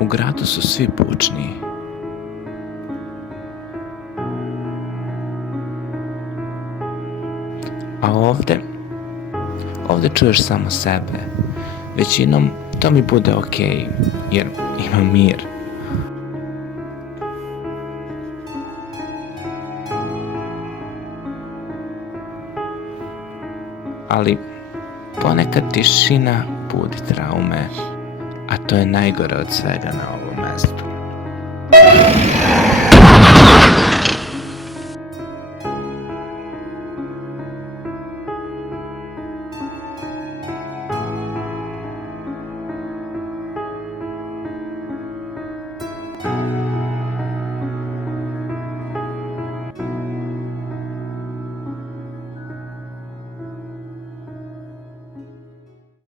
U gradu su svi bučni. A ovdje čuješ samo sebe. Većinom to mi bude okej, jer imam mir. Ali ponekad tišina budi traume, a to je najgore od svega na ovom mestu.